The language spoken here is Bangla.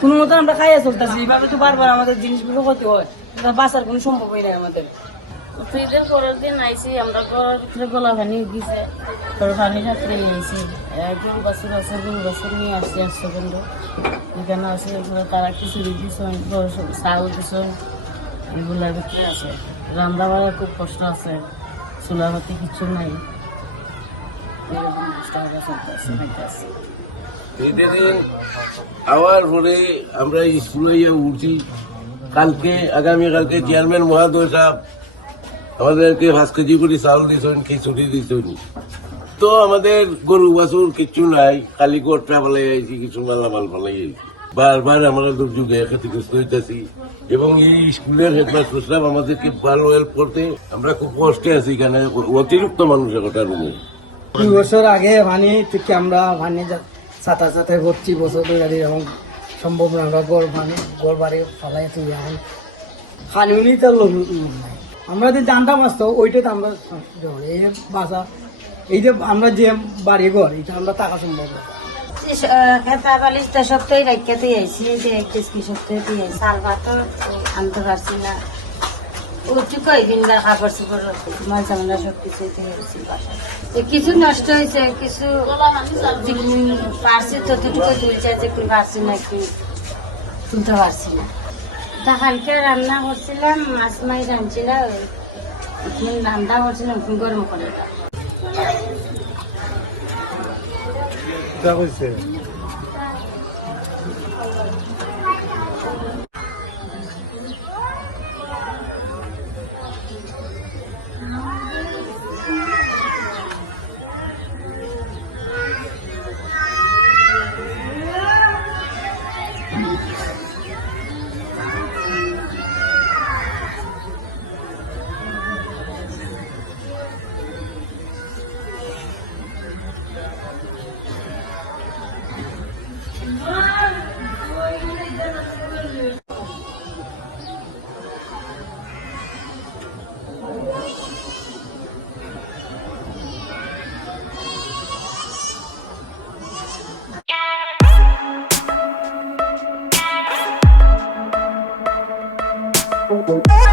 কোনো মতো আমরা খাইয়া চলতেছি। এইভাবে তো বারবার আমাদের জিনিসগুলো ক্ষতি হয়। বাঁচার কোনো সম্ভবই নাই আমাদের। ফ্রিজের পরের দিন আমরা ঘরের ভিতরে গোলা ভিতরে রান্না খুব কষ্ট আছে। চুলা পাতি কিছু নাই এরকম কষ্ট করে চলতেছে খাইতেছে ঈদের দিন আমরা স্কুলে উঠছি। কালকে আগামী কালকে চেয়ারম্যান মহাদয় সাহেব আমাদেরকে পাঁচ কেজি করে চাউল দিয়েছেন খিচুড়ি দিয়েছেন তো আমাদের গরু, বাছুর কিচ্ছু নাই। খালি গোটটা ফেলাই আইছি, কিছু মালামাল ফেলাই আইছি। বারবার আমরা দুর্যোগে ক্ষতিগ্রস্ত হইতেছি এবং এই স্কুলের হেডমাস্টার সাহেব আমাদেরকে ভালো হেল্প করতে আমরা খুব কষ্টে আছি এখানে। অতিরিক্ত মানুষের কথা রুমে। দুই বছর আগে পানি থেকে আমরা পানি সাঁতার সাঁতার করছি বছর ধরে এবং সম্ভব না, আমরা গড় পানি গড় বাড়ি ফালাই তুই এখন। খানিউনি তো লোক নাই। আমরা যে জানতাম আসতো ওইটা তো আমরা এই বাসা, এই যে আমরা যে বাড়ি ঘর, এটা আমরা টাকা সম্ভব না। খেতা বালিশটা সপ্তাহে রাখিয়া তুই আইসি যে কিসকি সপ্তাহে তুই আইসি সাল আনতে পারছি না। উঁচু কই দিনবার খাবার চুপড় মাছ আমরা সব কিছু কিছু নষ্ট হয়েছে, কিছু পারছি ততটুকু তুলছে যে কি পারছি না কি তুলতে পারছি না। তা কালকে রান্না করছিলাম, মাছ মাছ রাঁধছিলাম রান্না করছিলাম গরম করে Oh.